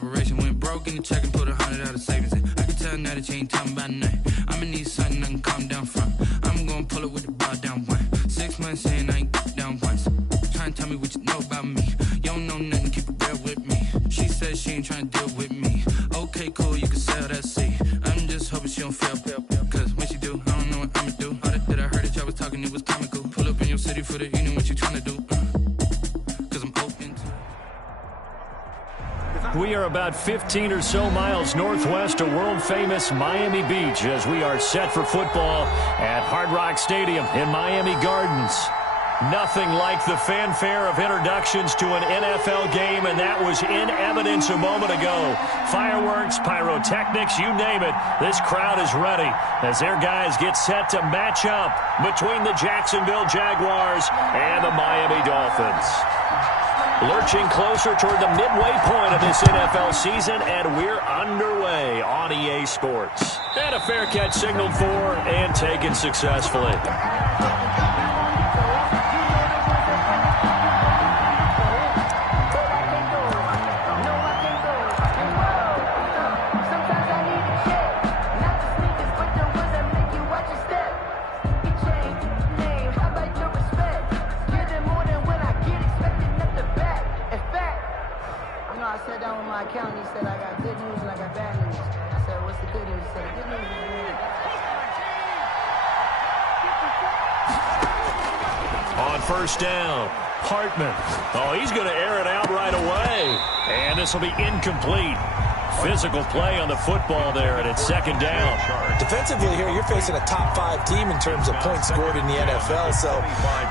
operation. Went broke in the check and put 100 out of savings in. I can tell now that you ain't talking about nothing. I'ma need something I can calm down from. I'm gonna pull it with the bar down one. 6 months in, I ain't down once. Trying to tell me what you know about me. You don't know nothing, keep it real with me. She said she ain't trying to deal with me. Okay, cool, you can sell that seat. I'm just hoping she don't fail. Cause when she do, I don't know what I'ma do. All that I heard that y'all was talking, it was comical. Pull up in your city for the evening, what you trying to do? Cause I'm open to. We are about 15 or so miles northwest of world-famous Miami Beach as we are set for football at Hard Rock Stadium in Miami Gardens. Nothing like the fanfare of introductions to an NFL game, and that was in evidence a moment ago. Fireworks, pyrotechnics, you name it. This crowd is ready as their guys get set to match up between the Jacksonville Jaguars and the Miami Dolphins. Lurching closer toward the midway point of this NFL season, and we're underway on EA Sports. And a fair catch signaled for and taken successfully. He said, I got good news and I got bad news. I said, what's the good news? He said, the good news is On first down, Hartman. Oh, he's going to air it out right away. And this will be incomplete. Physical play on the football there, and it's second down. Defensively here, you're facing a top 5 team in terms of points scored in the NFL. So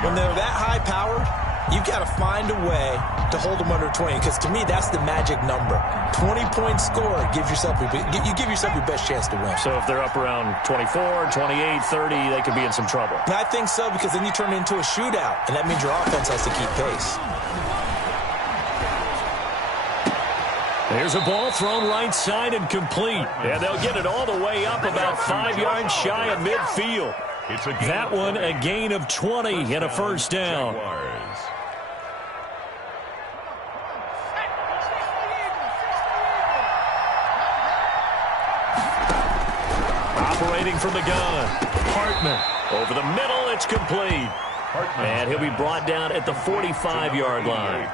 when they're that high powered, you've got to find a way to hold them under 20, because to me, that's the magic number. 20 points scored, you give yourself your best chance to win. So if they're up around 24, 28, 30, they could be in some trouble. And I think so, because then you turn it into a shootout, and that means your offense has to keep pace. There's a ball thrown right side and complete. And they'll get it all the way up about 5 yards shy of midfield. That one, a gain of 20 and a first down. Operating from the gun, Hartman. Over the middle, it's complete. And he'll be brought down at the 45-yard line.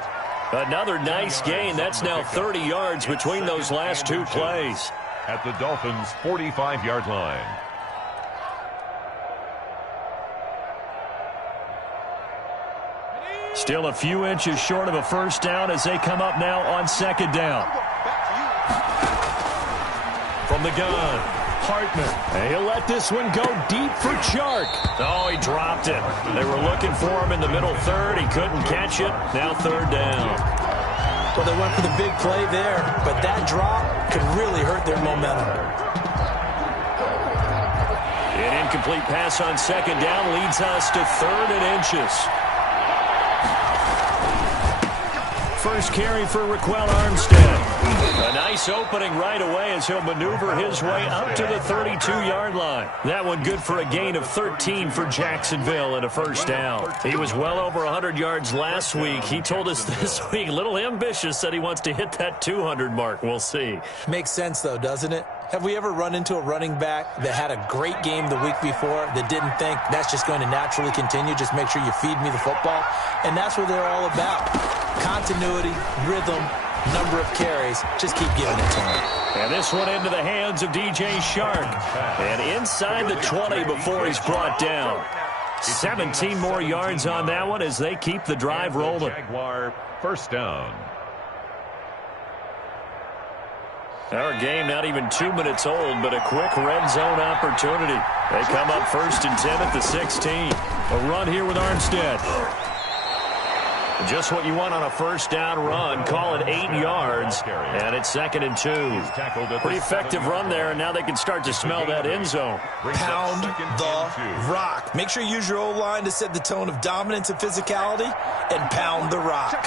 Another nice gain. That's now 30 yards between those last two plays. At the Dolphins' 45-yard line. Still a few inches short of a first down as they come up now on second down. From the gun, Hartman. And he'll let this one go deep for Chark. Oh, he dropped it. They were looking for him in the middle third. He couldn't catch it. Now third down. Well, they went for the big play there, but that drop could really hurt their momentum. An incomplete pass on second down leads us to 3rd and inches. First carry for Raquel Armstead. A nice opening right away as he'll maneuver his way up to the 32-yard line. That one good for a gain of 13 for Jacksonville and a first down. He was well over 100 yards last week. He told us this week, a little ambitious, said he wants to hit that 200 mark. We'll see. Makes sense, though, doesn't it? Have we ever run into a running back that had a great game the week before that didn't think that's just going to naturally continue? Just make sure you feed me the football. And that's what they're all about. Continuity, rhythm, number of carries. Just keep giving it to him. And this one into the hands of DJ Chark. And inside the 20 before he's brought down. 17 more yards on that one as they keep the drive rolling. Jaguar first down. Our game not even 2 minutes old, but a quick red zone opportunity. They come up 1st and 10 at the 16. A run here with Armstead. Just what you want on a first down run. Call it 8 yards, and it's 2nd and 2. Pretty effective run there, and now they can start to smell that end zone. Pound the rock. Make sure you use your O-line to set the tone of dominance and physicality, and pound the rock.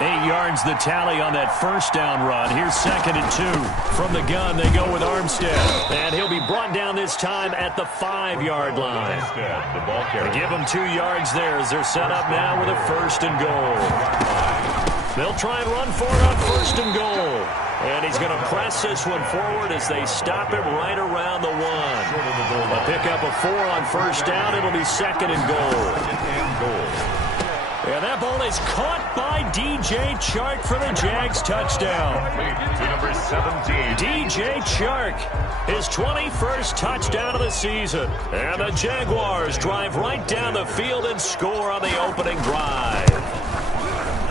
8 yards the tally on that first down run. Here's 2nd and 2. From the gun, they go with Armstead. And he'll be brought down this time at the 5-yard line. They give him 2 yards there as they're set up now with a 1st and goal. They'll try and run for it on 1st and goal. And he's going to press this one forward as they stop him right around the 1. A pickup of 4 on 1st down. It'll be 2nd and goal. And that ball is caught by D.J. Chark for the Jags touchdown. To number 17. D.J. Chark, his 21st touchdown of the season. And the Jaguars drive right down the field and score on the opening drive.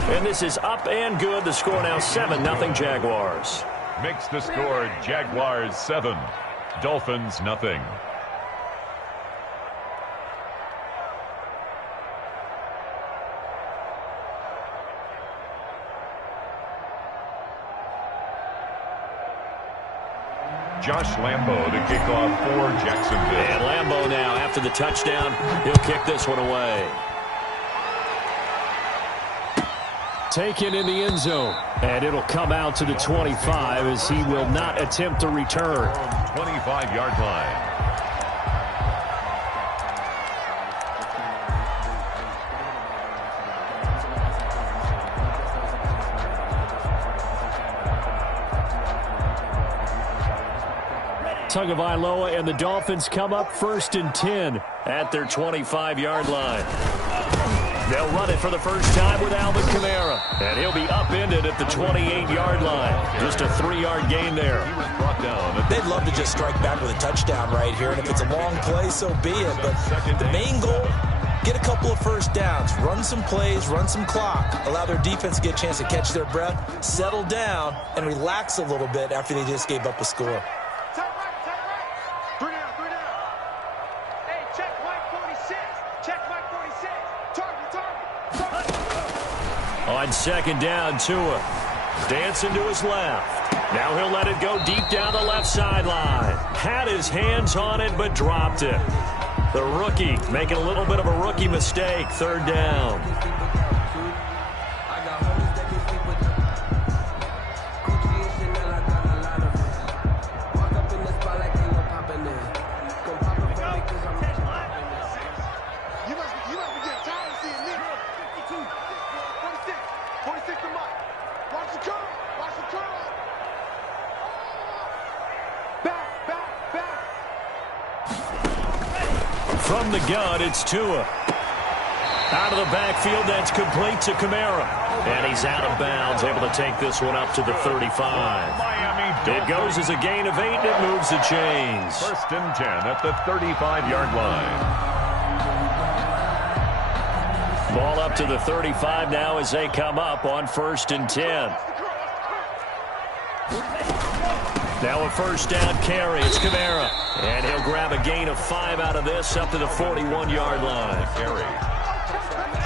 And this is up and good. The score now 7-0 Jaguars. Makes the score Jaguars 7, Dolphins nothing. Josh Lambo to kick off for Jacksonville. And Lambo now, after the touchdown, he'll kick this one away. Taken in the end zone. And it'll come out to the 25 as he will not attempt to return. 25-yard line. Tagovailoa and the Dolphins come up 1st and 10 at their 25-yard line. They'll run it for the first time with Alvin Kamara. And he'll be upended at the 28-yard line. Just a 3-yard gain there. He was brought down. They'd love to just strike back with a touchdown right here. And if it's a long play, so be it. But the main goal, get a couple of first downs. Run some plays, run some clock. Allow their defense to get a chance to catch their breath, settle down, and relax a little bit after they just gave up a score. On 2nd down, Tua dancing to his left. Now he'll let it go deep down the left sideline. Had his hands on it, but dropped it. The rookie making a little bit of a rookie mistake. 3rd down. From the gun, it's Tua. Out of the backfield, that's complete to Kamara. And he's out of bounds, able to take this one up to the 35. It goes as a gain of 8, and it moves the chains. 1st and 10 at the 35-yard line. Ball up to the 35 now as they come up on 1st and 10. Now a 1st down carry. It's Kamara. And he'll grab a gain of 5 out of this up to the 41-yard line.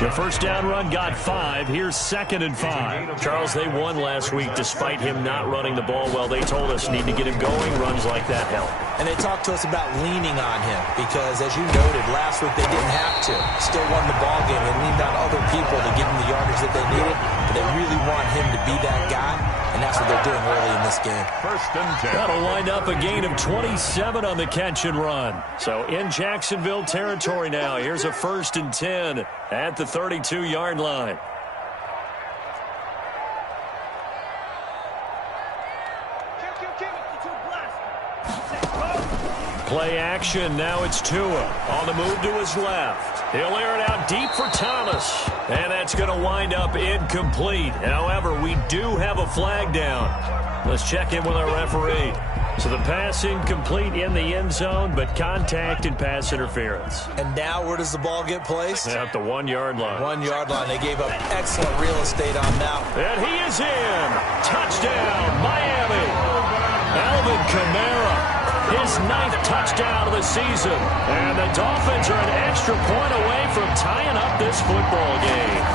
The 1st down run got 5. Here's 2nd and 5. Charles, they won last week despite him not running the ball well. They told us need to get him going. Runs like that help. And they talked to us about leaning on him because, as you noted, last week they didn't have to. Still won the ball game. They leaned on other people to give them the yardage that they needed. But they really want him to be that guy, and that's what they're doing early in this game. 1st and 10. That'll wind up a gain of 27 on the catch and run. So in Jacksonville territory now. Here's a 1st and 10 at the 32-yard line. Play action. Now it's Tua on the move to his left. He'll air it out deep for Thomas. And that's going to wind up incomplete. However, we do have a flag down. Let's check in with our referee. So the pass incomplete in the end zone, but contact and pass interference. And now where does the ball get placed? At the 1-yard line. 1-yard line. They gave up excellent real estate on that. And he is in. Touchdown, Miami. Alvin Kamara. His 9th touchdown of the season. And the Dolphins are an extra point away from tying up this football game.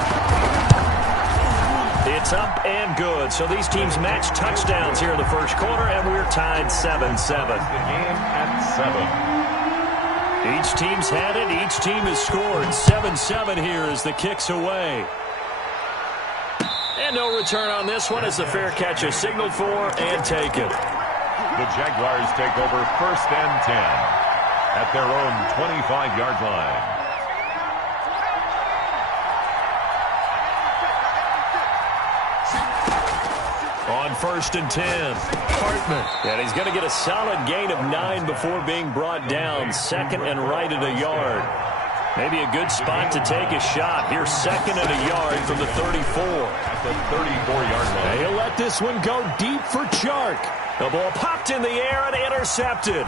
It's up and good. So these teams match touchdowns here in the 1st quarter, and we're tied 7-7. The game at 7. Each team's had it. Each team has scored. 7-7 here as the kick's away. And no return on this one as the fair catch is signaled for and taken. The Jaguars take over 1st and 10 at their own 25-yard line. 1st and 10. Hartman. And he's going to get a solid gain of 9 before being brought down. 2nd and right at a yard. Maybe a good spot to take a shot. Here's 2nd and a yard from the 34. At the 34-yard line. He'll let this one go deep for Chark. The ball popped in the air and intercepted.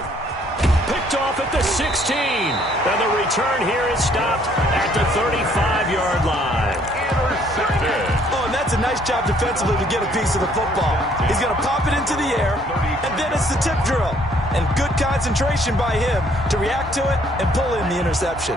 Picked off at the 16. And the return here is stopped at the 35-yard line. Intercepted. Oh, and that's a nice job defensively to get a piece of the football. He's going to pop it into the air, and then it's the tip drill. And good concentration by him to react to it and pull in the interception.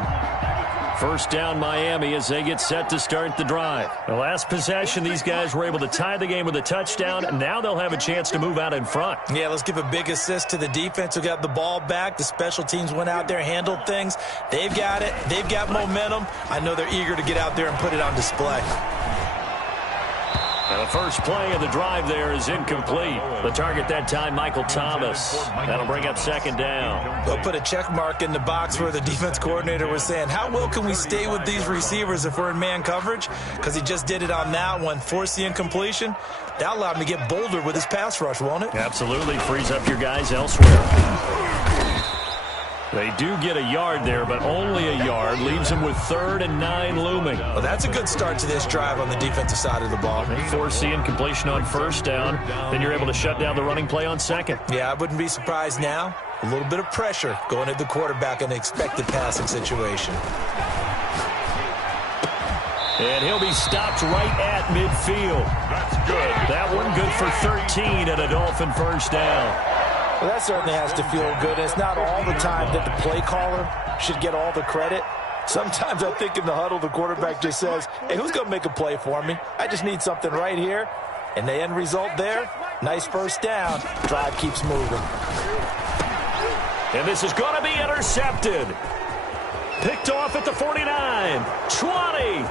1st down Miami as they get set to start the drive. The last possession, these guys were able to tie the game with a touchdown, and now they'll have a chance to move out in front. Yeah, let's give a big assist to the defense who got the ball back. The special teams went out there, handled things. They've got it. They've got momentum. I know they're eager to get out there and put it on display. Now the first play of the drive there is incomplete. The target that time, Michael Thomas. That'll bring up 2nd down. They'll put a check mark in the box where the defense coordinator was saying, how well can we stay with these receivers if we're in man coverage? Because he just did it on that one, forced the incompletion. That allowed him to get bolder with his pass rush, won't it? Absolutely. Frees up your guys elsewhere. They do get a yard there, but only a yard. Leaves them with 3rd and 9 looming. Well, that's a good start to this drive on the defensive side of the ball. They force the incompletion on 1st down. Then you're able to shut down the running play on 2nd. Yeah, I wouldn't be surprised now. A little bit of pressure going at the quarterback in the expected passing situation. And he'll be stopped right at midfield. That's good. That one good for 13 and a Dolphin 1st down. Well, that certainly has to feel good. It's not all the time that the play caller should get all the credit. Sometimes I think in the huddle, the quarterback just says, hey, who's going to make a play for me? I just need something right here. And the end result there, nice 1st down. Drive keeps moving. And this is going to be intercepted. Picked off at the 49. 20.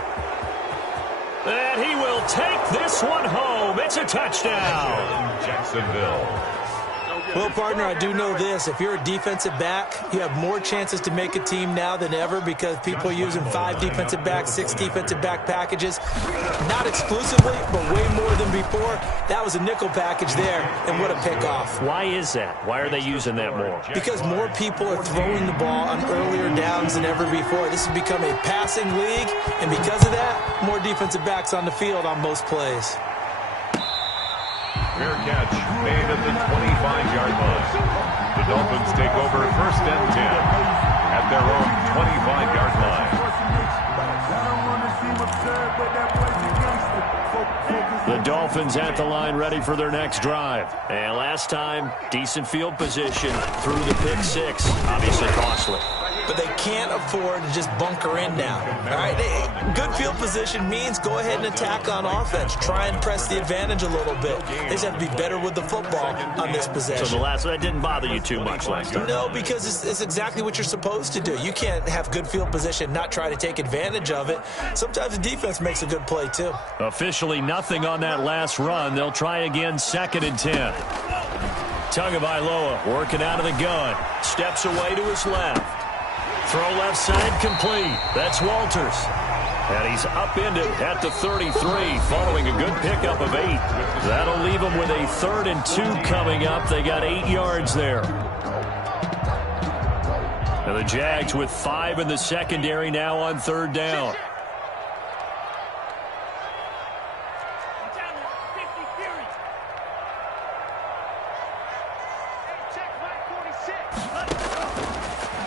And he will take this one home. It's a touchdown. Jacksonville. Well, partner, I do know this. If you're a defensive back, you have more chances to make a team now than ever because people are using 5 defensive backs, 6 defensive back packages. Not exclusively, but way more than before. That was a nickel package there, and what a pickoff. Why is that? Why are they using that more? Because more people are throwing the ball on earlier downs than ever before. This has become a passing league, and because of that, more defensive backs on the field on most plays. Fair catch made at the 25-yard line. The Dolphins take over 1st and 10 at their own 25-yard line. The Dolphins at the line ready for their next drive. And last time, decent field position through the pick 6. Obviously costly. But they can't afford to just bunker in now. All right, good field position means go ahead and attack on offense. Try and press the advantage a little bit. They just have to be better with the football on this possession. So that didn't bother you too much last time? No, because it's exactly what you're supposed to do. You can't have good field position, not try to take advantage of it. Sometimes the defense makes a good play, too. Officially nothing on that last run. They'll try again 2nd and 10. Tagovailoa working out of the gun. Steps away to his left. Throw left side complete. That's Walters. And he's upended at the 33 following a good pickup of 8. That'll leave him with a 3rd and 2 coming up. They got 8 yards there. And the Jags with 5 in the secondary now on 3rd down.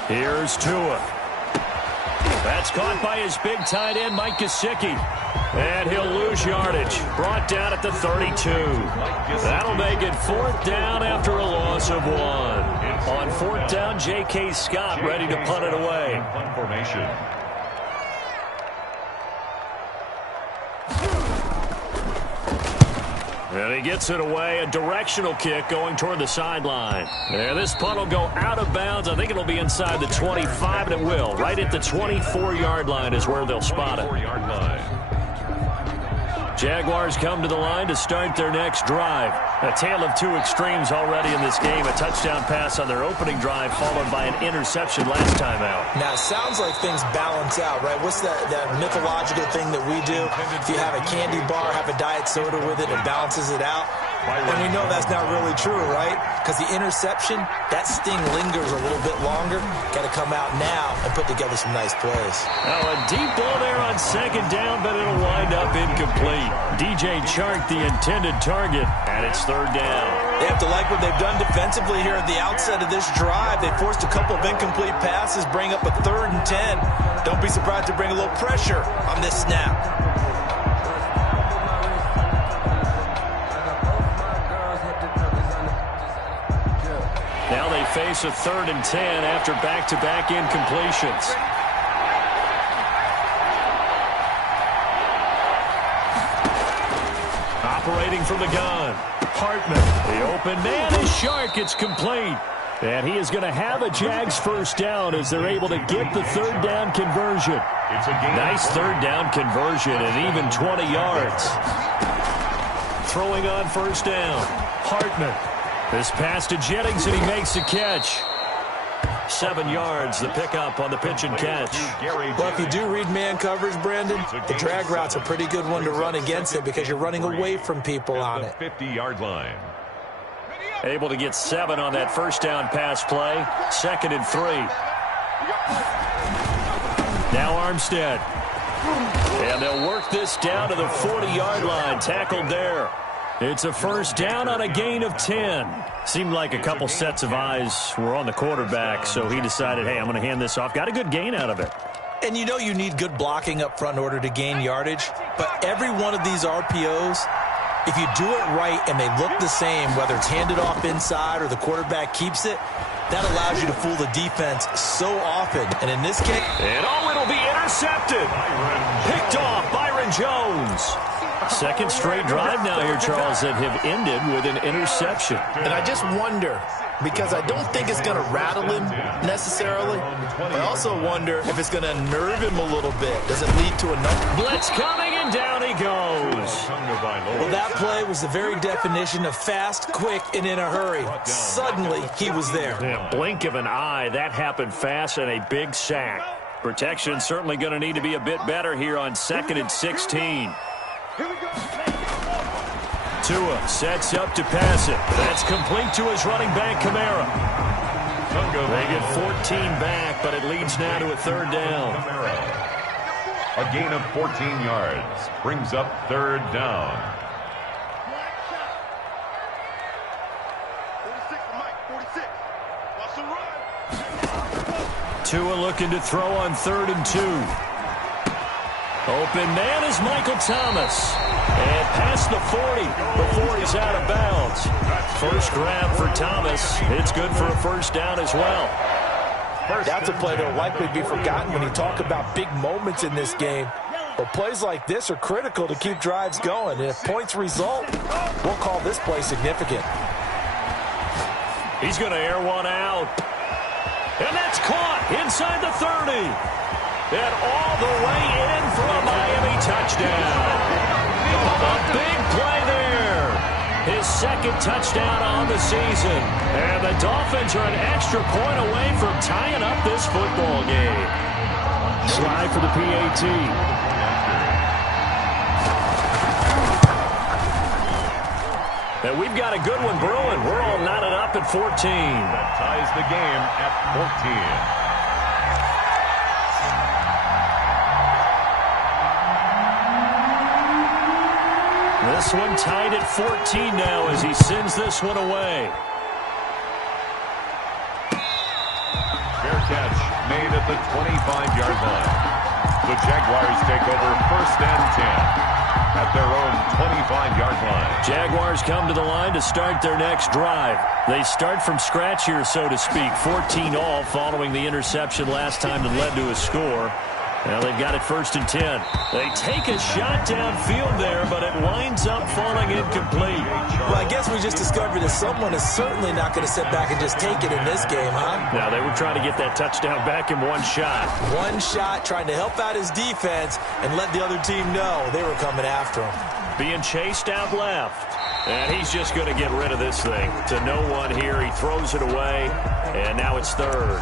Here's Tua. That's caught by his big tight end, Mike Gesicki. And he'll lose yardage. Brought down at the 32. That'll make it 4th down after a loss of 1. On 4th down, J.K. Scott ready to punt it away. Punt formation. And he gets it away, a directional kick going toward the sideline. And this punt will go out of bounds. I think it'll be inside the 25, and it will. Right at the 24-yard line is where they'll spot it. 24-yard line. Jaguars come to the line to start their next drive. A tale of 2 extremes already in this game. A touchdown pass on their opening drive, followed by an interception last time out. Now, it sounds like things balance out, right? What's that mythological thing that we do? If you have a candy bar, have a diet soda with it, it balances it out. And we know that's not really true, right? Because the interception, that sting lingers a little bit longer. Got to come out now and put together some nice plays. Oh, a deep ball there on second down, but it'll wind up incomplete. DJ Chark, the intended target, and it's third down. They have to like what they've done defensively here at the outset of this drive. They forced a couple of incomplete passes, bring up a 3rd and 10. Don't be surprised to bring a little pressure on this snap. Now they face a 3rd and 10 after back-to-back incompletions. Operating from the gun, Hartman. The open man is Shark. It's complete. And he is going to have a Jags first down as they're able to get the 3rd down conversion. Nice 3rd down conversion and even 20 yards. Throwing on first down, Hartman. This pass to Jennings, and he makes the catch. 7 yards, the pickup on the pitch and catch. Well, if you do read man coverage, Brandon, the drag route's a pretty good one to run against it because you're running away from people on it. 50-yard line. Able to get 7 on that first down pass play. 2nd and 3. Now Armstead. And they'll work this down to the 40-yard line. Tackled there. It's a first down on a gain of 10. Seemed like a couple sets of eyes were on the quarterback, so he decided, hey, I'm going to hand this off. Got a good gain out of it. And you know you need good blocking up front in order to gain yardage, but every one of these RPOs, if you do it right and they look the same, whether it's handed off inside or the quarterback keeps it, that allows you to fool the defense so often. And in this case... And it'll be intercepted. Picked off Byron Jones. Second straight drive now here, Charles, that have ended with an interception. And I just wonder, because I don't think it's going to rattle him necessarily, I also wonder if it's going to unnerve him a little bit. Does it lead to another? Blitz coming, and down he goes. Well, that play was the very definition of fast, quick, and in a hurry. Suddenly, he was there. Yeah, blink of an eye. That happened fast, and a big sack. Protection certainly going to need to be a bit better here on 2nd and 16. Tua sets up to pass it. That's complete to his running back, Kamara. They get 14 back, but it leads now to a 3rd down. A gain of 14 yards brings up 3rd down. 46. Watch the run. Tua looking to throw on 3rd and 2. Open man is Michael Thomas. And past the 40 before he's out of bounds. First grab for Thomas. It's good for a first down as well. That's a play that will likely be forgotten when you talk about big moments in this game. But plays like this are critical to keep drives going. And if points result, we'll call this play significant. He's going to air one out. And that's caught inside the 30. And all the way in for a Miami touchdown. A big play there. His 2nd touchdown on the season. And the Dolphins are an extra point away from tying up this football game. Slide for the PAT. And we've got a good one brewing. We're all knotted up at 14. That ties the game at 14. This one tied at 14 now as he sends this one away. Fair catch made at the 25-yard line. The Jaguars take over 1st and 10 at their own 25-yard line. Jaguars come to the line to start their next drive. They start from scratch here, so to speak. 14 all following the interception last time that led to a score. Now they've got it 1st and 10. They take a shot downfield there, but it winds up falling incomplete. Well, I guess we just discovered that someone is certainly not going to sit back and just take it in this game, huh? Now they were trying to get that touchdown back in one shot. One shot, trying to help out his defense and let the other team know they were coming after him. Being chased out left. And he's just going to get rid of this thing. To no one here. He throws it away, and now it's 3rd.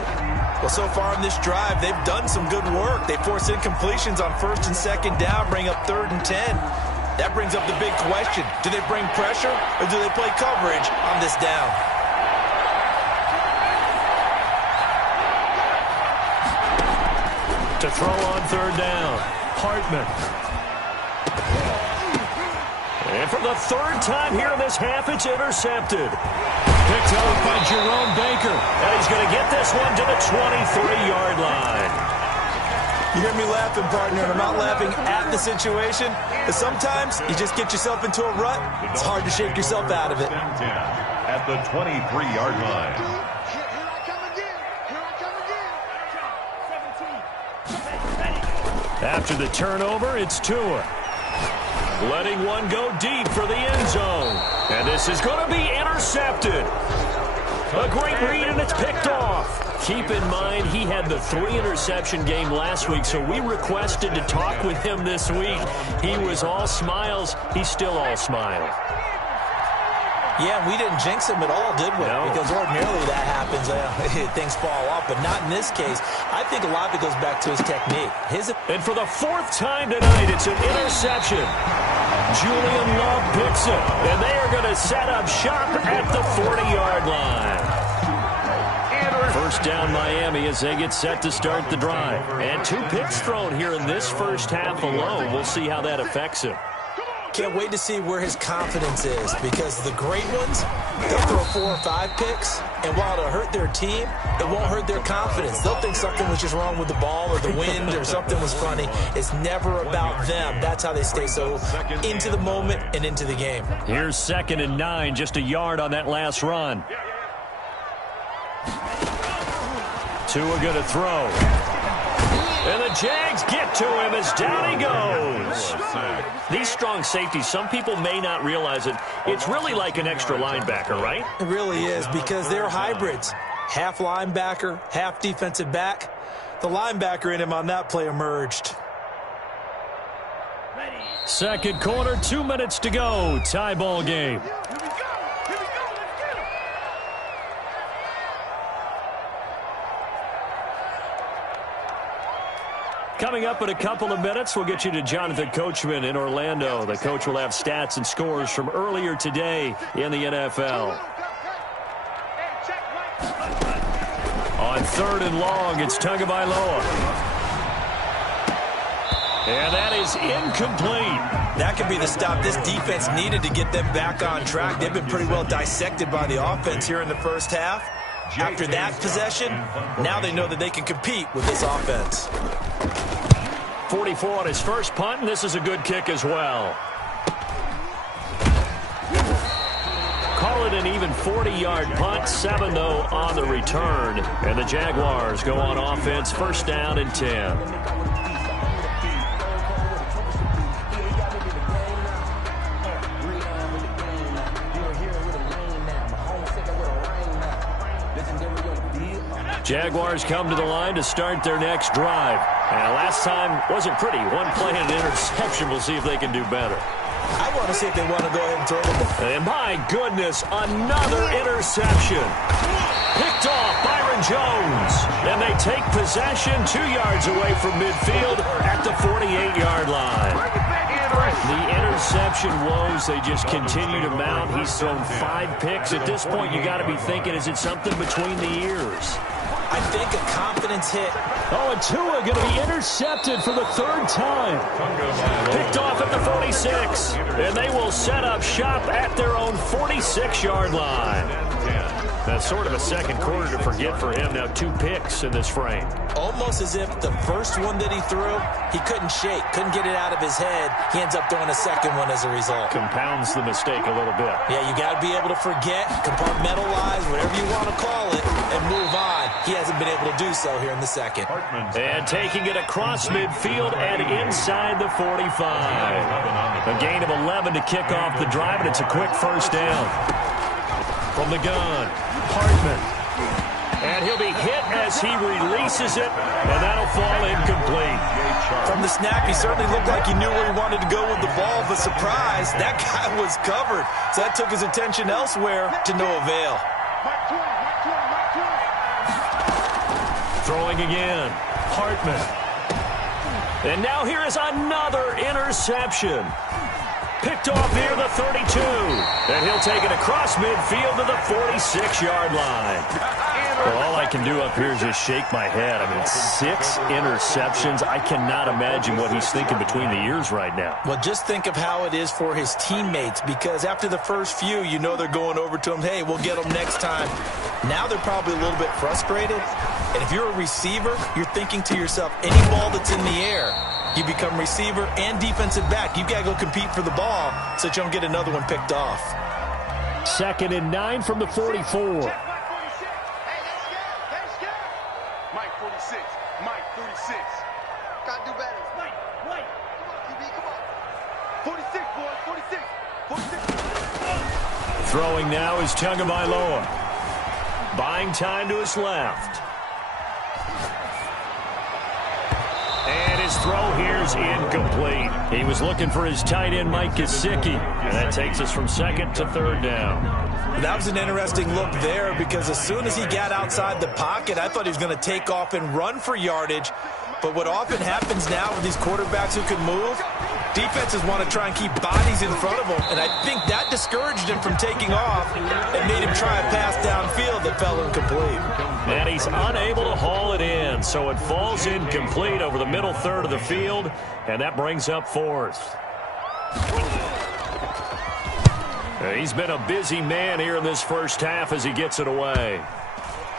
Well, so far in this drive, they've done some good work. They force incompletions on 1st and 2nd down, bring up 3rd and 10. That brings up the big question. Do they bring pressure or do they play coverage on this down? To throw on third down, Hartman. And for the third time here in this half, it's intercepted. Picked off by Jerome Baker. And he's going to get this one to the 23-yard line. You hear me laughing, partner, and I'm not laughing at the situation. But sometimes you just get yourself into a rut. It's hard to shake yourself out of it. At the 23-yard line. After the turnover, it's Tua. Letting one go deep for the end zone. And this is going to be intercepted. A great read, and it's picked off. Keep in mind, he had the 3-interception game last week, so we requested to talk with him this week. He was all smiles. He's still all smile. Yeah, we didn't jinx him at all, did we? No. Because ordinarily that happens. Things fall off, but not in this case. I think a lot of it goes back to his technique. And for the 4th time tonight, it's an interception. Julian Love picks it, and they are going to set up shop at the 40-yard line. First down Miami as they get set to start the drive. And 2 picks thrown here in this first half alone. We'll see how that affects him. Can't wait to see where his confidence is, because the great ones, they'll throw 4 or 5 picks, and while it'll hurt their team, it won't hurt their confidence. They'll think something was just wrong with the ball or the wind or something was funny. It's never about them. That's how they stay so into the moment and into the game. Here's 2nd and 9, just a yard on that last run. Tua going to throw. And the Jags get to him as down he goes. These strong safeties, some people may not realize it. It's really like an extra linebacker, right? It really is, because they're hybrids. Half linebacker, half defensive back. The linebacker in him on that play emerged. Second quarter, 2 minutes to go. Tie ball game. Coming up in a couple of minutes, we'll get you to Jonathan Coachman in Orlando. The coach will have stats and scores from earlier today in the NFL. On 3rd and long, it's Tagovailoa. And that is incomplete. That could be the stop this defense needed to get them back on track. They've been pretty well dissected by the offense here in the first half. After that possession, now they know that they can compete with this offense. 44 on his first punt, and this is a good kick as well. Call it an even 40-yard punt, 7 though on the return. And the Jaguars go on offense, 1st down and 10. Jaguars come to the line to start their next drive. And last time wasn't pretty. One play and an interception. We'll see if they can do better. I want to see if they want to go ahead and throw the ball. And my goodness, another interception. Picked off Byron Jones. And they take possession 2 yards away from midfield at the 48-yard line. The interception woes, they just continue to mount. He's thrown 5 picks. At this point, you got to be thinking, is it something between the ears? I think a confidence hit. Oh, and Tua going to be intercepted for the 3rd time. Picked off at the 46. And they will set up shop at their own 46-yard line. That's sort of a second quarter to forget for him. Now 2 picks in this frame. Almost as if the first one that he threw, he couldn't shake, couldn't get it out of his head. He ends up throwing a second one as a result. Compounds the mistake a little bit. Yeah, you got to be able to forget, compartmentalize, whatever you want to call it, and move on. He hasn't been able to do so here in the second. And taking it across midfield and inside the 45. A gain of 11 to kick off the drive, and it's a quick first down. From the gun, Hartman. And he'll be hit as he releases it, and that'll fall incomplete. From the snap, he certainly looked like he knew where he wanted to go with the ball, but surprise, that guy was covered. So that took his attention elsewhere to no avail. Throwing again, Hartman. And now here is another interception. Picked off near the 32. And he'll take it across midfield to the 46-yard line. Well, all I can do up here is just shake my head. I mean, 6 interceptions. I cannot imagine what he's thinking between the ears right now. Well, just think of how it is for his teammates, because after the first few, you know they're going over to him, hey, we'll get them next time. Now they're probably a little bit frustrated. And if you're a receiver, you're thinking to yourself, any ball that's in the air, you become receiver and defensive back. You've got to go compete for the ball so that you don't get another one picked off. 2nd and 9 from the 44. Mike 46. Mike 46. Gotta do better. Mike. Come on, QB, come on. 46, boys. 46. Throwing now is Tagovailoa. Buying time to his left. And his throw here is incomplete. He was looking for his tight end, Mike Gesicki. And that takes us from 2nd to 3rd down. That was an interesting look there, because as soon as he got outside the pocket, I thought he was going to take off and run for yardage. But what often happens now with these quarterbacks who can move, defenses want to try and keep bodies in front of them. And I think that discouraged him from taking off and made him try a pass downfield that fell incomplete. And he's unable to haul it in, so it falls incomplete over the middle third of the field, and that brings up 4th. He's been a busy man here in this first half as he gets it away.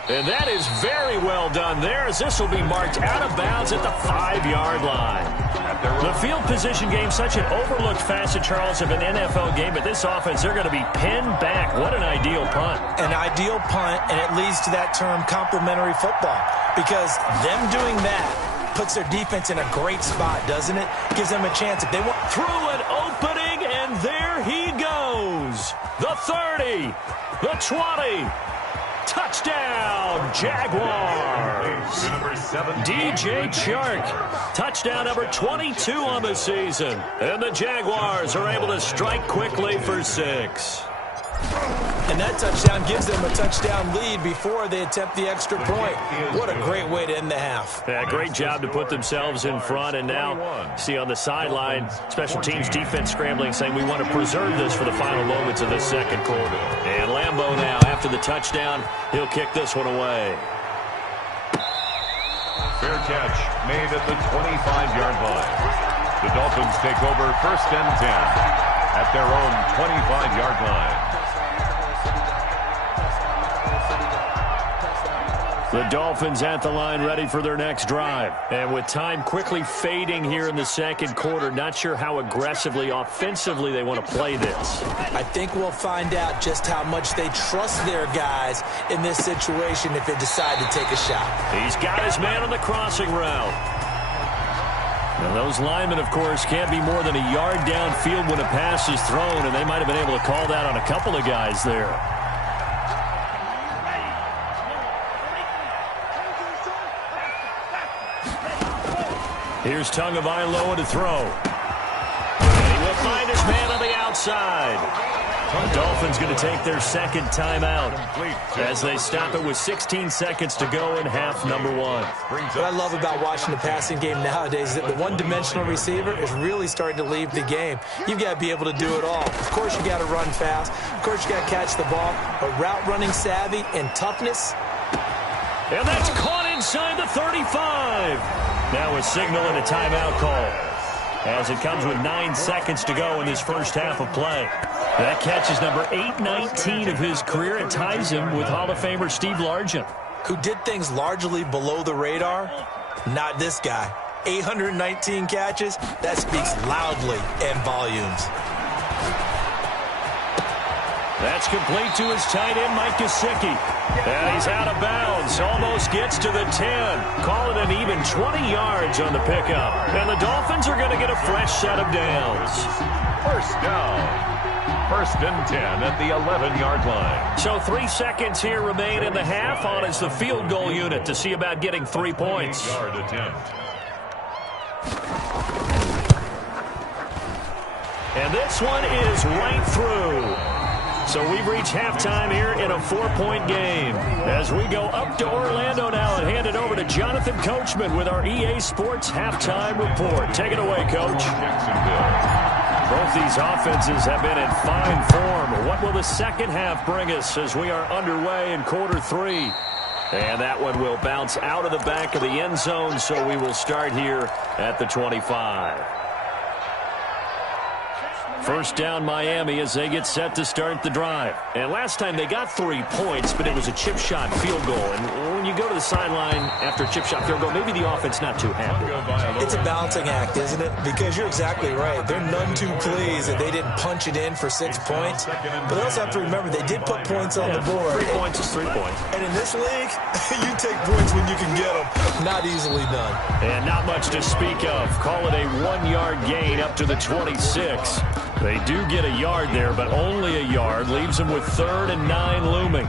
And that is very well done there, as this will be marked out of bounds at the 5-yard line. The field position game, such an overlooked facet, Charles, of an NFL game, but this offense, they're going to be pinned back. What an ideal punt. An ideal punt, and it leads to that term complementary football, because them doing that puts their defense in a great spot, doesn't it? Gives them a chance if they want. Through an opening, and there he goes. The 30, the 20. Touchdown, Jaguars. DJ Chark, touchdown number 22 on the season. And the Jaguars are able to strike quickly for 6. And that touchdown gives them a touchdown lead before they attempt the extra point. What a great way to end the half. Yeah, great job to put themselves in front. And now, see on the sideline, special teams defense scrambling, saying we want to preserve this for the final moments of the 2nd quarter. And Lambeau now, after the touchdown, he'll kick this one away. Fair catch made at the 25-yard line. The Dolphins take over 1st and 10 at their own 25-yard line. The Dolphins at the line, ready for their next drive. And with time quickly fading here in the 2nd quarter, not sure how aggressively, offensively they want to play this. I think we'll find out just how much they trust their guys in this situation if they decide to take a shot. He's got his man on the crossing route. Now those linemen, of course, can't be more than a yard downfield when a pass is thrown, and they might have been able to call that on a couple of guys there. Here's Tagovailoa to throw. And he will find his man on the outside. The Dolphins going to take their 2nd timeout as they stop it with 16 seconds to go in half number 1. What I love about watching the passing game nowadays is that the one-dimensional receiver is really starting to leave the game. You've got to be able to do it all. Of course, you got to run fast. Of course, you got to catch the ball. But route running savvy and toughness. And that's caught inside the 35. Now a signal and a timeout call as it comes with 9 seconds to go in this first half of play. That catch is number 819 of his career. It ties him with Hall of Famer Steve Largent, who did things largely below the radar. Not this guy. 819 catches, that speaks loudly in volumes. That's complete to his tight end, Mike Gesicki. And he's out of bounds. Almost gets to the 10. Call it an even 20 yards on the pickup. And the Dolphins are going to get a fresh set of downs. First down. 1st and 10 at the 11-yard line. So 3 seconds here remain in the half. On is the field goal unit to see about getting 3 points. Yard attempt. And this one is right through. So we've reached halftime here in a 4-point game. As we go up to Orlando now and hand it over to Jonathan Coachman with our EA Sports Halftime Report. Take it away, Coach. Jacksonville Both these offenses have been in fine form. What will the second half bring us as we are underway in quarter 3? And that one will bounce out of the back of the end zone, so we will start here at the 25. First down, Miami, as they get set to start the drive. And last time they got 3 points, but it was a chip shot field goal. And when you go to the sideline after a chip shot field goal, maybe the offense not too happy. It's a balancing act, isn't it? Because you're exactly right. They're none too pleased that they didn't punch it in for 6 points. But they also have to remember they did put points on the board. 3 points is 3 points. And in this league, you take points when you can get them. Not easily done. And not much to speak of. Call it a 1-yard gain up to the 26. They do get a yard there, but only a yard. Leaves them with 3rd and 9 looming.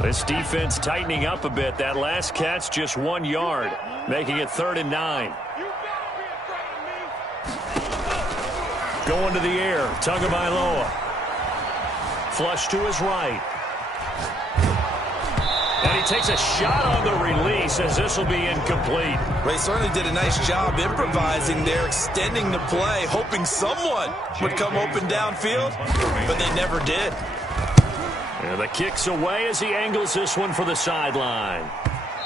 This defense tightening up a bit. That last catch just 1 yard, making it 3rd and 9. Going to the air. Tagovailoa. Flush to his right. And he takes a shot on the release as this will be incomplete. They certainly did a nice job improvising there, extending the play, hoping someone would come open downfield, but they never did. And the kick's away as he angles this one for the sideline.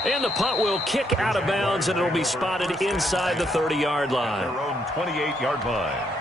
And the punt will kick out of bounds, and it'll be spotted inside the 30-yard line. Their own 28-yard line.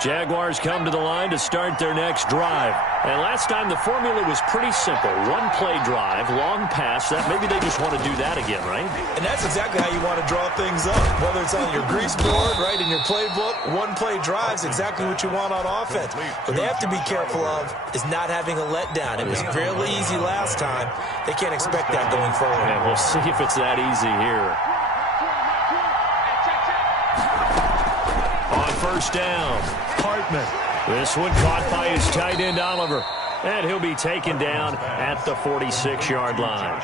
Jaguars come to the line to start their next drive. And last time the formula was pretty simple. 1-play drive, long pass. That maybe they just want to do that again, right? And that's exactly how you want to draw things up. Whether it's on your grease board, right, in your playbook, 1-play drive is exactly what you want on offense. What they have to be careful of is not having a letdown. It was fairly easy last time. They can't expect that going forward. And we'll see if it's that easy here. On first down, Hartman. This one caught by his tight end, Oliver. And he'll be taken down at the 46-yard line.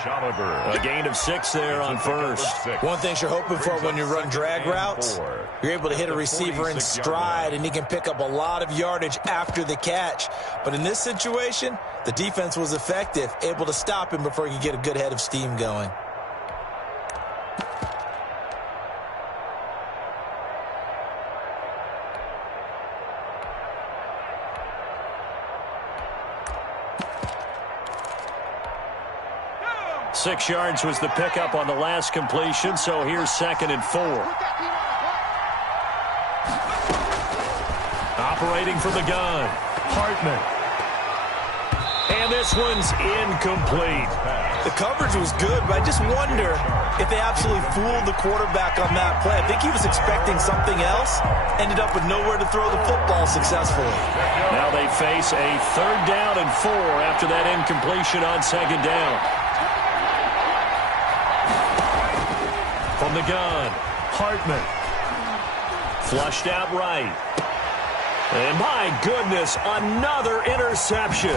A gain of 6 there on first. One thing you're hoping for when you run drag routes, you're able to hit a receiver in stride, and he can pick up a lot of yardage after the catch. But in this situation, the defense was effective, able to stop him before he could get a good head of steam going. Six yards was the pickup on the last completion, so here's 2nd and 4. Operating from the gun, Hartman. And this one's incomplete. The coverage was good, but I just wonder if they absolutely fooled the quarterback on that play. I think he was expecting something else, ended up with nowhere to throw the football successfully. Now they face a 3rd down and 4 after that incompletion on 2nd down. From the gun, Hartman. Flushed out right. And my goodness, another interception.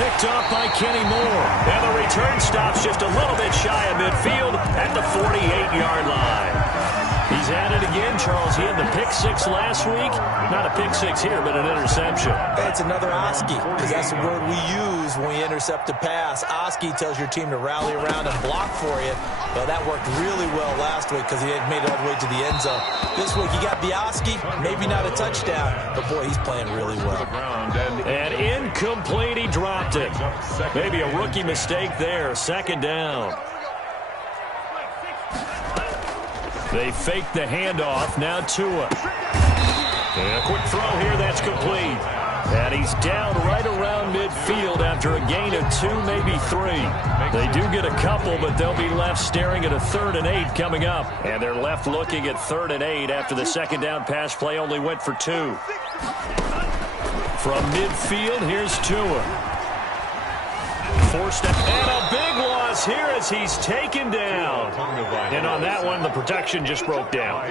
Picked off by Kenny Moore. And the return stops just a little bit shy of midfield at the 48-yard line. He's at it again, Charles. He had the pick 6 last week. Not a pick 6 here, but an interception. It's another Oski, because that's the word we use when we intercept a pass. Oski tells your team to rally around and block for you. Well, that worked really well last week because he had made it all the way to the end zone. This week, you got the Oski, maybe not a touchdown, but boy, he's playing really well. And incomplete, he dropped it. Maybe a rookie mistake there. 2nd down. They fake the handoff. Now Tua. And a quick throw here. That's complete. And he's down right around midfield after a gain of 2, maybe 3. They do get a couple, but they'll be left staring at a 3rd and 8 coming up. And they're left looking at 3rd and 8 after the 2nd down pass play only went for 2. From midfield, here's Tua. Forced and a big one us here as he's taken down. And on that one, the protection just broke down.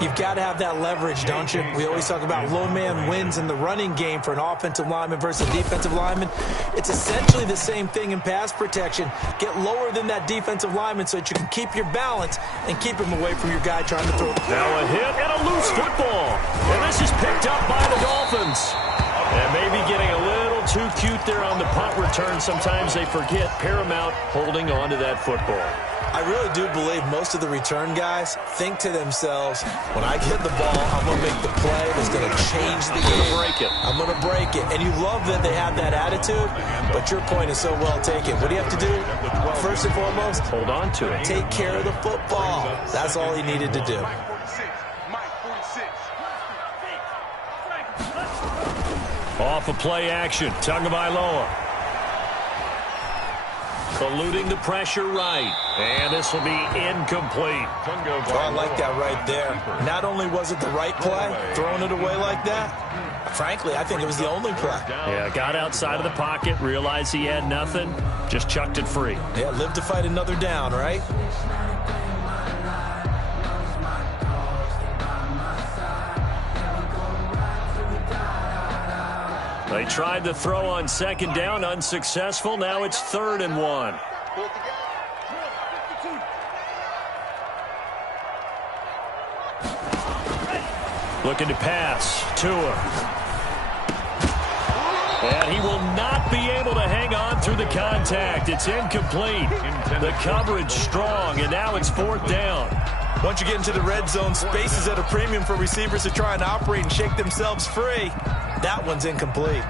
You've got to have that leverage, don't you? We always talk about low man wins in the running game for an offensive lineman versus a defensive lineman. It's essentially the same thing in pass protection. Get lower than that defensive lineman so that you can keep your balance and keep him away from your guy trying to throw. Now a hit and a loose football. And this is picked up by the Dolphins. And maybe getting a little too cute there on the punt return. Sometimes they forget paramount holding on to that football. I really do believe most of the return guys think to themselves, when I get the ball, I'm going to make the play that's going to change the game. I'm going to break it. And you love that they have that attitude, but your point is so well taken. What do you have to do? First and foremost, hold on to it. Take care of the football. That's all he needed to do. Off of play action, Tagovailoa. Eluding the pressure right. And this will be incomplete. Oh, I like that right there. Not only was it the right play, throwing it away like that, frankly, I think it was the only play. Yeah, got outside of the pocket, realized he had nothing, just chucked it free. Yeah, live to fight another down, right? They tried to throw on second down, unsuccessful. Now it's 3rd and 1. Looking to pass. Tua. And he will not be able to hang on through the contact. It's incomplete. The coverage strong, and now it's 4th down. Once you get into the red zone, space is at a premium for receivers to try and operate and shake themselves free. That one's incomplete.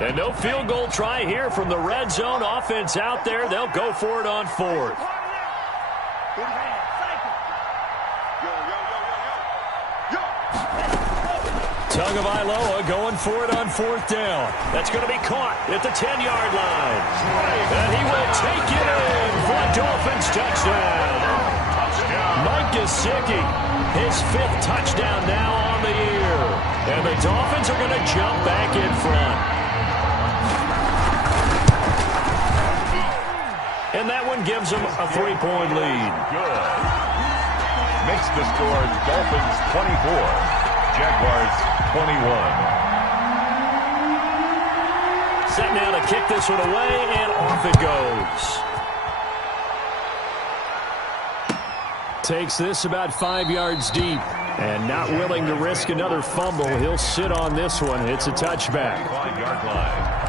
And no field goal try here from the red zone. Offense out there. They'll go for it on 4th. Tagovailoa going for it on 4th down. That's going to be caught at the 10-yard line. And he will take it in for a Dolphins touchdown. Mike Gesicki, his 5th touchdown now on the year. And the Dolphins are going to jump back in front. And that one gives them a 3-point lead. Good. Makes the score Dolphins 24, Jaguars 21. Set now to kick this one away, and off it goes. Takes this about 5 yards deep. And not willing to risk another fumble. He'll sit on this one. It's a touchback. 5-yard line.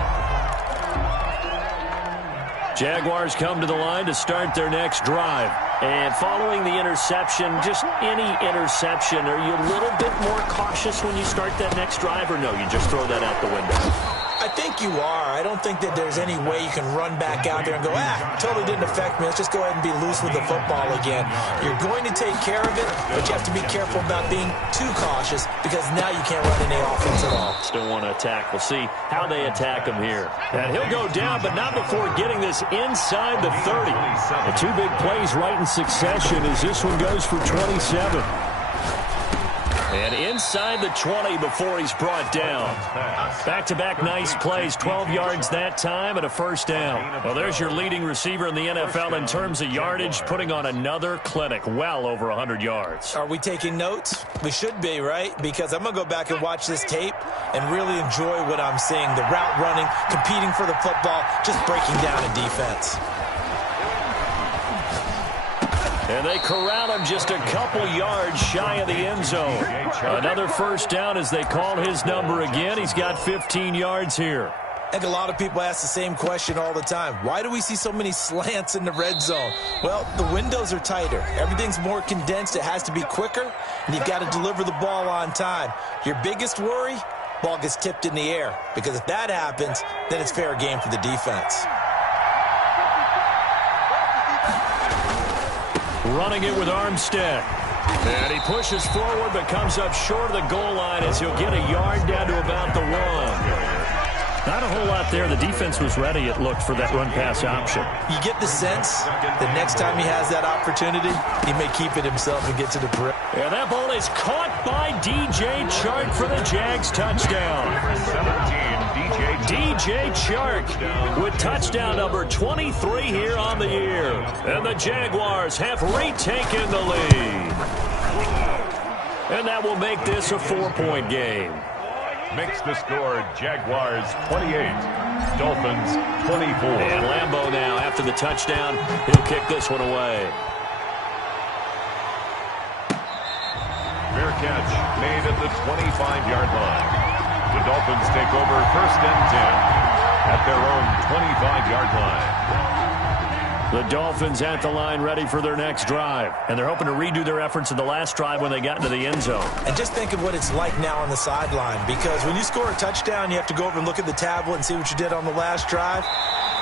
Jaguars come to the line to start their next drive. And following the interception, just any interception, are you a little bit more cautious when you start that next drive, or no, you just throw that out the window? I think you are. I don't think that there's any way you can run back out there and go, totally didn't affect me. Let's just go ahead and be loose with the football again. You're going to take care of it, but you have to be careful about being too cautious because now you can't run any offense at all. Still want to attack. We'll see how they attack him here. And he'll go down, but not before getting this inside the 30. The 2 big plays right in succession as this one goes for 27. And inside the 20 before he's brought down. Back-to-back nice plays, 12 yards that time and a 1st down. Well, there's your leading receiver in the NFL in terms of yardage, putting on another clinic, well over 100 yards. Are we taking notes? We should be, right? Because I'm going to go back and watch this tape and really enjoy what I'm seeing. The route running, competing for the football, just breaking down in defense. And they corral him just a couple yards shy of the end zone. Another 1st down as they call his number again. He's got 15 yards here. I think a lot of people ask the same question all the time. Why do we see so many slants in the red zone? Well, the windows are tighter. Everything's more condensed. It has to be quicker, and you've got to deliver the ball on time. Your biggest worry, ball gets tipped in the air, because if that happens, then it's fair game for the defense. Running it with Armstead. And he pushes forward but comes up short of the goal line as he'll get a yard down to about the 1. Not a whole lot there. The defense was ready, it looked, for that run-pass option. You get the sense that next time he has that opportunity, he may keep it himself and get to the perimeter. And that ball is caught by DJ Chark for the Jags touchdown. 17, DJ DJ Chark with touchdown number 23 here on the year. And the Jaguars have retaken the lead. And that will make this a 4-point game. Makes the score Jaguars 28, Dolphins 24. And Lambeau now, after the touchdown, he'll kick this one away. Fair catch made at the 25-yard line. The Dolphins take over 1st and 10 at their own 25-yard line. The Dolphins at the line ready for their next drive. And they're hoping to redo their efforts in the last drive when they got into the end zone. And just think of what it's like now on the sideline, because when you score a touchdown, you have to go over and look at the tablet and see what you did on the last drive.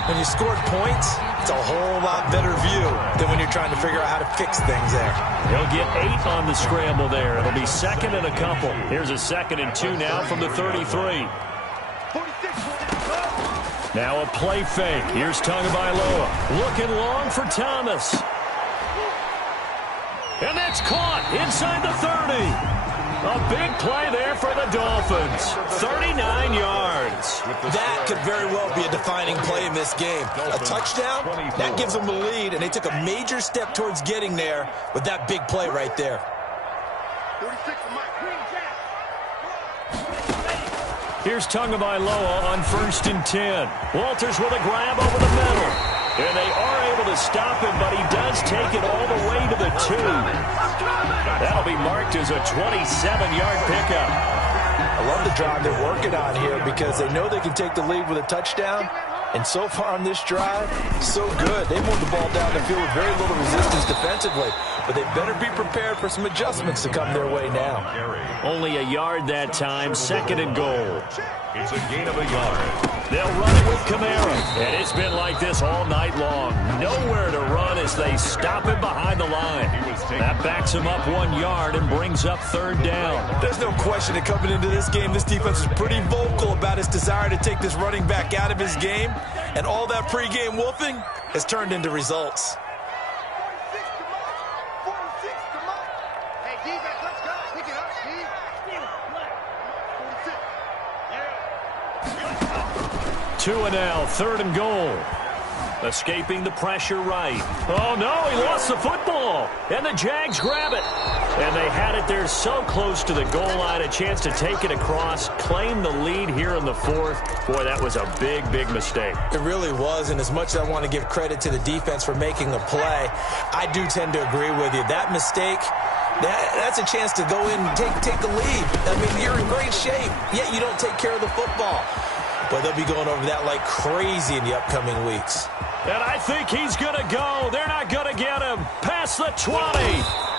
When you scored points, it's a whole lot better view than when you're trying to figure out how to fix things there. He'll get 8 on the scramble there. It'll be 2nd and a couple. Here's a 2nd and 2 now from the 33. Now a play fake. Here's Tagovailoa. Looking long for Thomas. And that's caught inside the 30. A big play there for the Dolphins. 39 yards. That could very well be a defining play in this game. A touchdown, that gives them the lead, and they took a major step towards getting there with that big play right there. 36 of Mike. Here's Tagovailoa on 1st and 10. Walters with a grab over the middle. And they are able to stop him, but he does take it all the way to the 2. That'll be marked as a 27-yard pickup. I love the drive they're working on here because they know they can take the lead with a touchdown. And so far on this drive, so good. They moved the ball down the field with very little resistance defensively. But they better be prepared for some adjustments to come their way now. Only a yard that time, 2nd and goal. It's a gain of a yard. They'll run it with Kamara. And it's been like this all night long. Nowhere to run as they stop him behind the line. That backs him up 1 yard and brings up 3rd down. There's no question that coming into this game, this defense is pretty vocal about its desire to take this running back out of his game. And all that pregame wolfing has turned into results. 46 to Mike. Hey, D-back, let's go. Pick it up, Steve. 46. 2 and now, 3rd and goal. Escaping the pressure right. Oh, no, he lost the football. And the Jags grab it. And they had it there so close to the goal line, a chance to take it across, claim the lead here in the 4th. Boy, that was a big, big mistake. It really was, and as much as I want to give credit to the defense for making a play, I do tend to agree with you. That mistake, that's a chance to go in and take the lead. I mean, you're in great shape, yet you don't take care of the football. But they'll be going over that like crazy in the upcoming weeks. And I think he's going to go. They're not going to get him. Past the 20.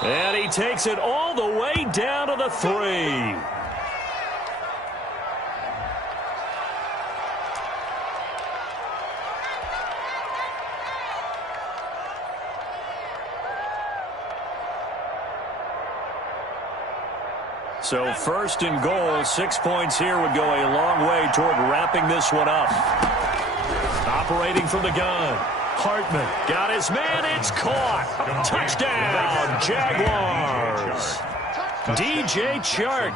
And he takes it all the way down to the 3. So 1st and goal, 6 points here would go a long way toward wrapping this one up. Operating from the gun. Hartman got his man. It's caught. Touchdown, Jaguars. DJ Chark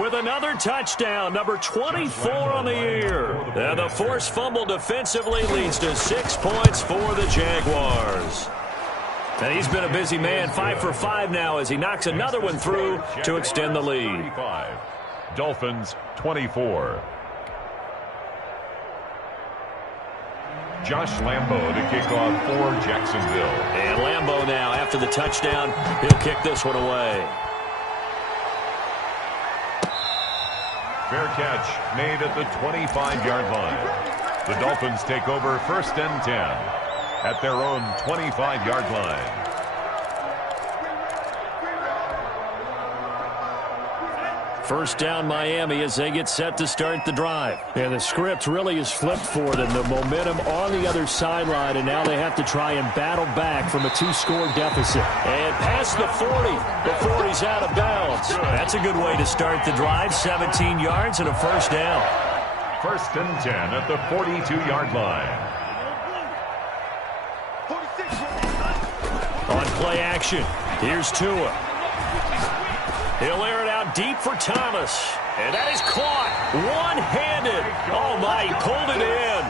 with another touchdown, number 24 on the year. And the forced fumble defensively leads to 6 points for the Jaguars. And he's been a busy man, 5 for 5 now as he knocks another one through to extend the lead. Dolphins 24. Josh Lambeau to kick off for Jacksonville. And Lambeau now, after the touchdown, he'll kick this one away. Fair catch made at the 25-yard line. The Dolphins take over 1st and 10 at their own 25-yard line. First down Miami as they get set to start the drive. And the script really is flipped for them. The momentum on the other sideline, and now they have to try and battle back from a 2-score deficit. And past the 40 before he's out of bounds. That's a good way to start the drive. 17 yards and a first down. 1st and 10 at the 42-yard line. On play action, here's Tua. He'll air it out deep for Thomas. And that is caught one-handed. Oh, my. He pulled it in.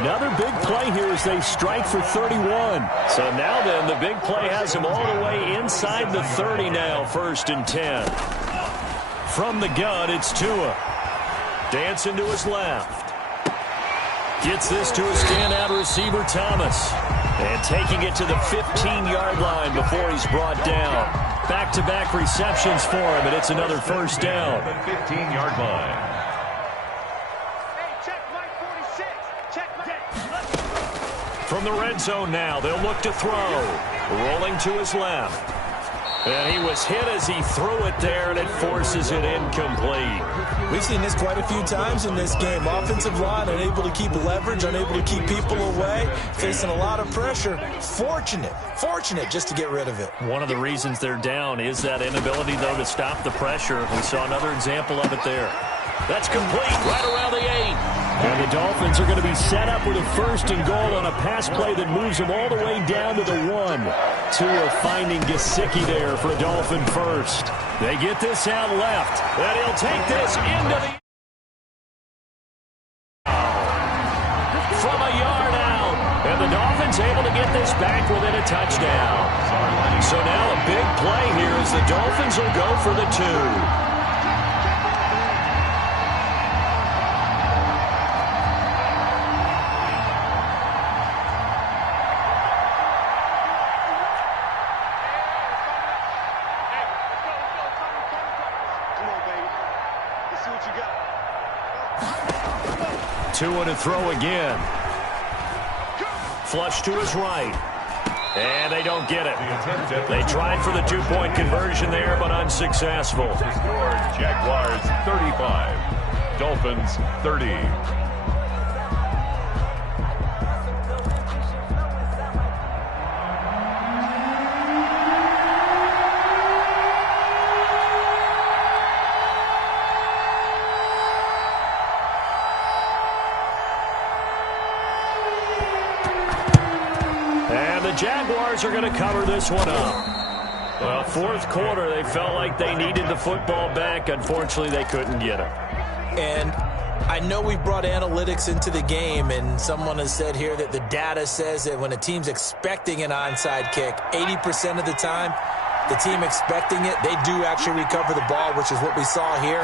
Another big play here as they strike for 31. So now then, the big play has him all the way inside the 30 now, 1st and 10. From the gun, it's Tua. Dancing to his left. Gets this to a standout receiver, Thomas. And taking it to the 15-yard line before he's brought down. Back-to-back receptions for him, and it's another 1st down. The 15-yard line. Hey, check Mike 46. Check Mike. From the red zone now, they'll look to throw. Rolling to his left. And he was hit as he threw it there, and it forces it incomplete. We've seen this quite a few times in this game. Offensive line unable to keep leverage, unable to keep people away, facing a lot of pressure. Fortunate just to get rid of it. One of the reasons they're down is that inability, though, to stop the pressure. We saw another example of it there. That's complete right around the 8. And the Dolphins are going to be set up with a 1st and goal on a pass play that moves them all the way down to the 1. Tua finding Gesicki there for a Dolphin 1st. They get this out left, and he'll take this into the... From a yard out, and the Dolphins able to get this back within a touchdown. So now a big play here as the Dolphins will go for the 2. Tua to throw again. Flush to his right. And they don't get it. They tried for the 2-point conversion there, but unsuccessful. Jaguars 35. Dolphins 30. Jaguars are going to cover this one up. Well, 4th quarter, they felt like they needed the football back. Unfortunately, they couldn't get it. And I know we brought analytics into the game, and someone has said here that the data says that when a team's expecting an onside kick, 80% of the time, the team expecting it, they do actually recover the ball, which is what we saw here.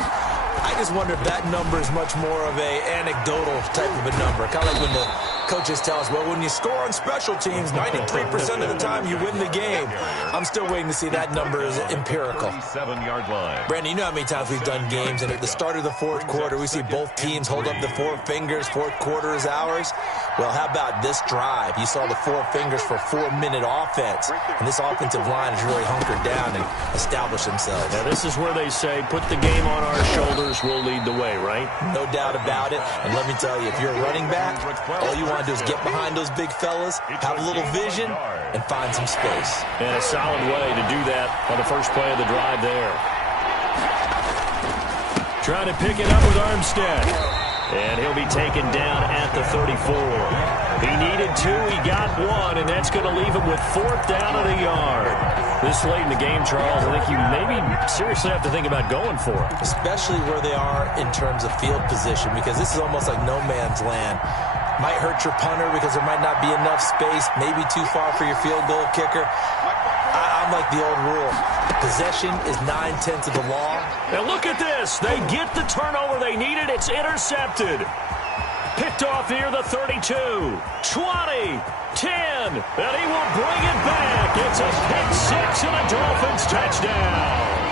I just wonder if that number is much more of a anecdotal type of a number. Kind of like when the coaches tell us, well, when you score on special teams, 93% of the time you win the game. I'm still waiting to see that number is empirical. 7-yard line. Brandon, you know how many times we've done games, and at the start of the 4th quarter, we see both teams hold up the 4 fingers, 4th quarter is ours. Well, how about this drive? You saw the 4 fingers for 4-minute offense, and this offensive line has really hunkered down and established themselves. Now, this is where they say, put the game on our shoulders, we'll lead the way, right? No doubt about it, and let me tell you, if you're a running back, all you want to do is get behind those big fellas, have a little vision, and find some space. And a solid way to do that on the first play of the drive there. Trying to pick it up with Armstead. And he'll be taken down at the 34. He needed 2, he got 1, and that's going to leave him with 4th down at a yard. This late in the game, Charles, I think you maybe seriously have to think about going for it. Especially where they are in terms of field position, because this is almost like no man's land. Might hurt your punter because there might not be enough space, maybe too far for your field goal kicker. I'm like the old rule. Possession is 9/10 of the law. Now look at this. They get the turnover they needed. It's intercepted. Picked off near the 32. 20. 10. And he will bring it back. It's a pick 6 and a Dolphins touchdown.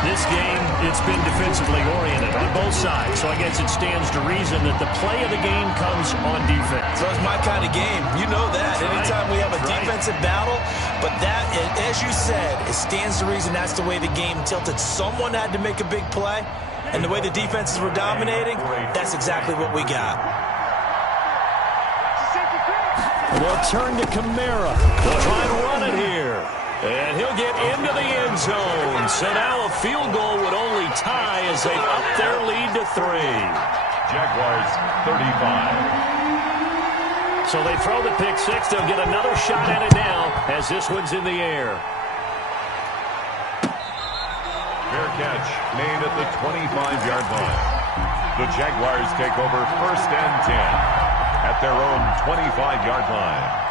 This game, it's been defensively oriented on both sides, so I guess it stands to reason that the play of the game comes on defense. So it's my kind of game. You know that. Anytime we have a defensive battle, but that, as you said, it stands to reason that's the way the game tilted. Someone had to make a big play, and the way the defenses were dominating, that's exactly what we got. They'll turn to Kamara. They'll try and run it here. And he'll get into the end zone. So now a field goal would only tie as they up their lead to 3. Jaguars 35. So they throw the pick 6. They'll get another shot at it now as this one's in the air. Fair catch made at the 25-yard line. The Jaguars take over 1st and 10 at their own 25-yard line.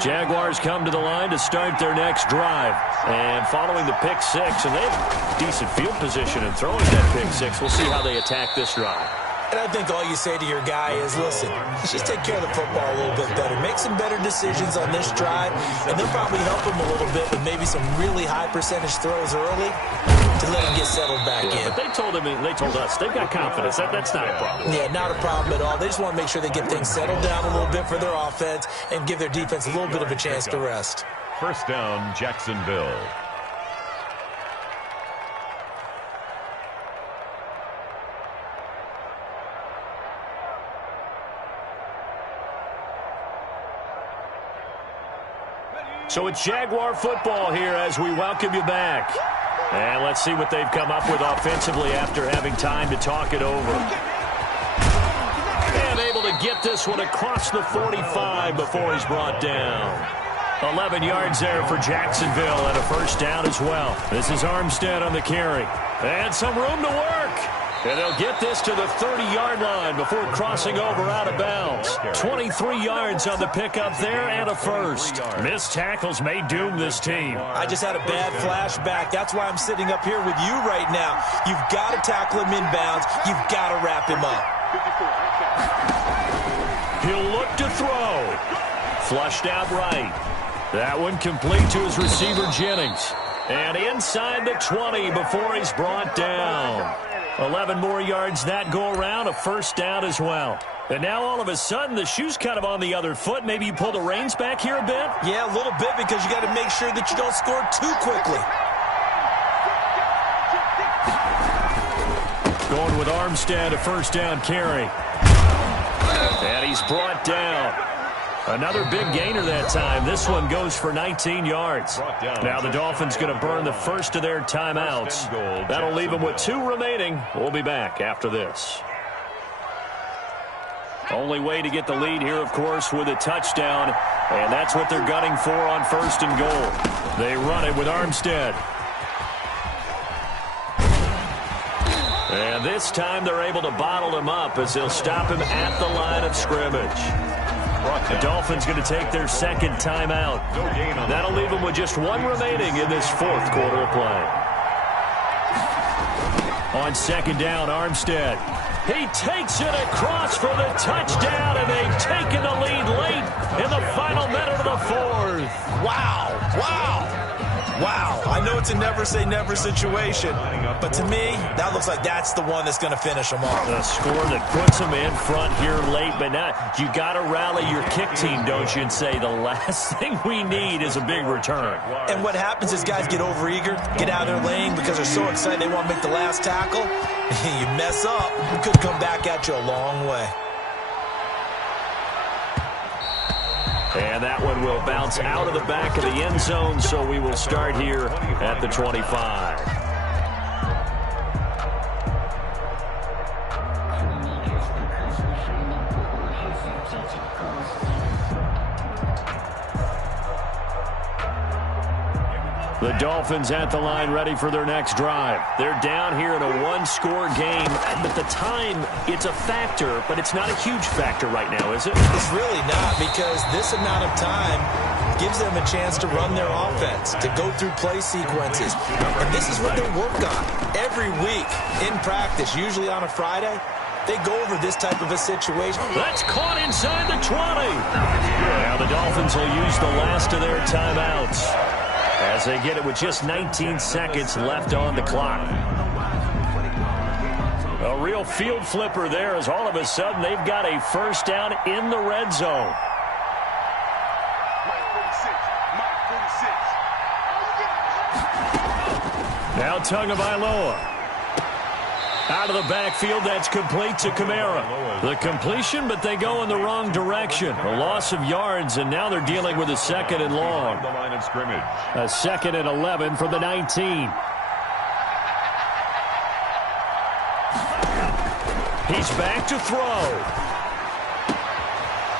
Jaguars come to the line to start their next drive. And following the pick six, and they have decent field position and throwing that pick six, we'll see how they attack this drive. And I think all you say to your guy is, listen, let's just take care of the football a little bit better. Make some better decisions on this drive, and they'll probably help him a little bit with maybe some really high percentage throws early to let him get settled back in. But they told us they've got confidence. That's not a problem. Yeah, not a problem at all. They just want to make sure they get things settled down a little bit for their offense and give their defense a little bit of a chance to rest. 1st down, Jacksonville. So it's Jaguar football here as we welcome you back. And let's see what they've come up with offensively after having time to talk it over. And able to get this one across the 45 before he's brought down. 11 yards there for Jacksonville and a 1st down as well. This is Armstead on the carry. And some room to work. And they'll get this to the 30-yard line before crossing over out of bounds. 23 yards on the pickup there and a 1st. Missed tackles may doom this team. I just had a bad flashback. That's why I'm sitting up here with you right now. You've got to tackle him inbounds. You've got to wrap him up. He'll look to throw. Flushed out right. That one complete to his receiver, Jennings. And inside the 20 before he's brought down. 11 more yards that go around, a 1st down as well. And now all of a sudden the shoe's kind of on the other foot. Maybe you pull the reins back here a bit? Yeah, a little bit because you got to make sure that you don't score too quickly. Going with Armstead, a 1st down carry. And he's brought down. Another big gainer that time. This one goes for 19 yards. Now the Dolphins going to burn the 1st of their timeouts. That'll leave them with 2 remaining. We'll be back after this. Only way to get the lead here, of course, with a touchdown. And that's what they're gunning for on 1st and goal. They run it with Armstead. And this time they're able to bottle him up as they'll stop him at the line of scrimmage. The Dolphins going to take their 2nd timeout. That'll leave them with just 1 remaining in this 4th quarter of play. On 2nd down, Armstead. He takes it across for the touchdown, and they've taken the lead late in the final minute of the 4th. Wow, wow. Wow, I know it's a never-say-never situation, but to me, that looks like that's the one that's going to finish them off. The score that puts them in front here late, but now you got to rally your kick team, don't you, and say the last thing we need is a big return. And what happens is guys get overeager, get out of their lane because they're so excited they want to make the last tackle. You mess up, it could come back at you a long way. And that one will bounce out of the back of the end zone, so we will start here at the 25. The Dolphins at the line ready for their next drive. They're down here in a 1-score game. At the time, it's a factor, but it's not a huge factor right now, is it? It's really not, because this amount of time gives them a chance to run their offense, to go through play sequences. And this is what they work on every week in practice, usually on a Friday. They go over this type of a situation. That's caught inside the 20. Now the Dolphins will use the last of their timeouts as they get it with just 19 seconds left on the clock. A real field flipper there, as all of a sudden they've got a 1st down in the red zone. Now Tagovailoa. Out of the backfield, that's complete to Kamara. The completion, but they go in the wrong direction. A loss of yards, and now they're dealing with a 2nd and long. A 2nd and 11 from the 19. He's back to throw.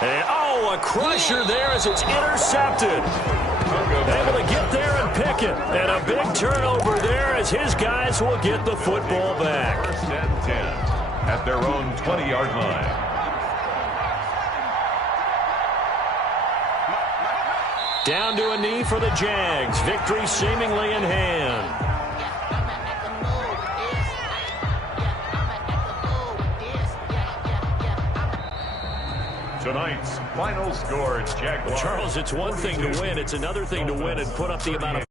And, a crusher there as it's intercepted. Able to get there and pick second. And a big turnover there as his guys will get the football back. First and 10 at their own 20-yard line. Down to a knee for the Jags. Victory seemingly in hand. Tonight's final score, Jaguars. Charles, it's one thing to win. It's another thing to win and put up the amount of